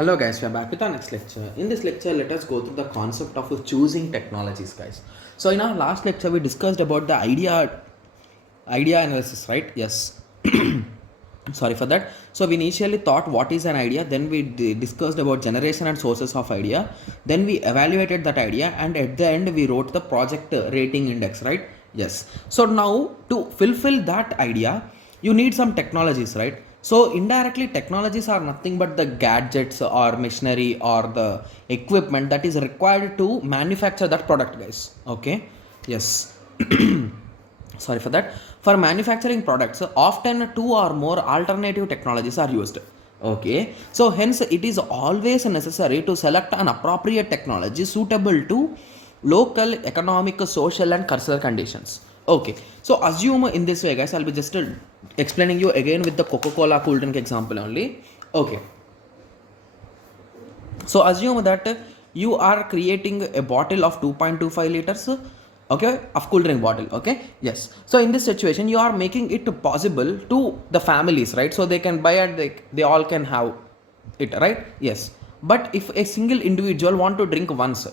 Hello guys, we are back with our next lecture. In this lecture, let us go through the concept of choosing technologies, guys. So in our last lecture, we discussed about the idea analysis, right? Yes. Sorry for that. So we initially thought what is an idea, then we discussed about generation and sources of idea, then we evaluated that idea, and at the end we wrote the project rating index, right? Yes. So now to fulfill that idea, you need some technologies, right? So indirectly technologies are nothing but the gadgets or machinery or the equipment that is required to manufacture that product, guys. Okay. Yes. Sorry for that. For manufacturing products, often two or more alternative technologies are used. Okay, so hence it is always necessary to select an appropriate technology suitable to local economic, social and cultural conditions. Okay, so assume in this way, guys, I'll be just explaining you again with the Coca-Cola cool drink example only. Okay, so assume that you are creating a bottle of 2.25 liters, okay, of cool drink bottle. Okay, yes. So in this situation, you are making it possible to the families, right? So they can buy it, they all can have it, right? Yes. But if a single individual want to drink once,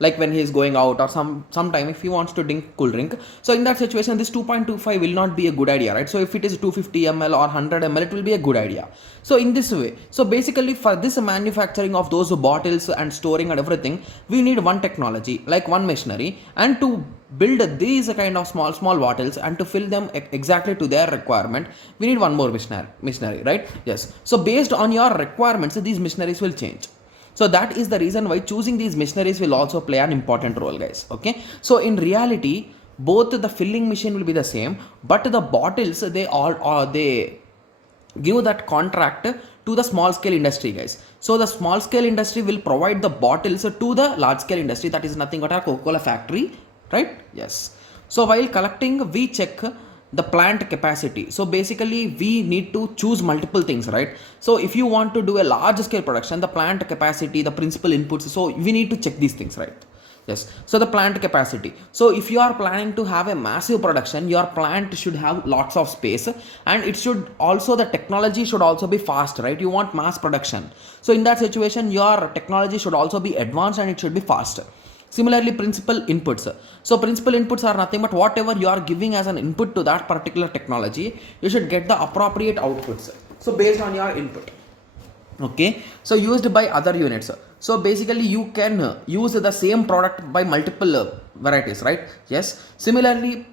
like when he is going out or sometime if he wants to drink cool drink, so in that situation this 2.25 will not be a good idea, right? So if it is 250 ml or 100 ml, it will be a good idea. So in this way, so basically for this manufacturing of those bottles and storing and everything, we need one technology, like one machinery, and to build these kind of small bottles and to fill them exactly to their requirement, we need one more machinery, right? Yes. So based on your requirements, these machineries will change. So that is the reason why choosing these machineries will also play an important role, guys. Okay, so in reality, both the filling machine will be the same, but the bottles, they give that contract to the small scale industry, guys. So the small scale industry will provide the bottles to the large scale industry, that is nothing but our Coca-Cola factory, right? Yes. So while collecting, we check the plant capacity. So basically we need to choose multiple things, right? So if you want to do a large scale production, the plant capacity, the principal inputs, so we need to check these things, right? Yes. So the plant capacity, so if you are planning to have a massive production, your plant should have lots of space, and it should also, the technology should also be fast, right? You want mass production, so in that situation your technology should also be advanced and it should be fast. Similarly, principal inputs. So principal inputs are nothing but whatever you are giving as an input to that particular technology, you should get the appropriate outputs. So based on your input. Okay, so used by other units. So basically you can use the same product by multiple varieties, right? Yes. Similarly,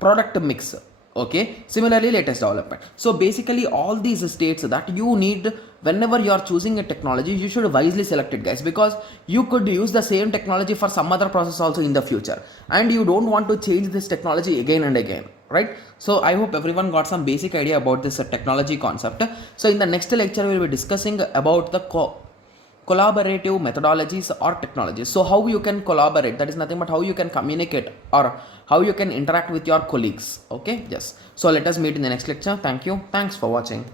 product mix. Okay, similarly latest development. So basically all these states that you need, whenever you are choosing a technology, you should wisely select it, guys, because you could use the same technology for some other process also in the future, and you don't want to change this technology again and again, right? So I hope everyone got some basic idea about this technology concept. So in the next lecture we will be discussing about the collaborative methodologies or technologies. So how you can collaborate, that is nothing but how you can communicate or how you can interact with your colleagues. Okay, yes. So let us meet in the next lecture. Thank you. Thanks for watching.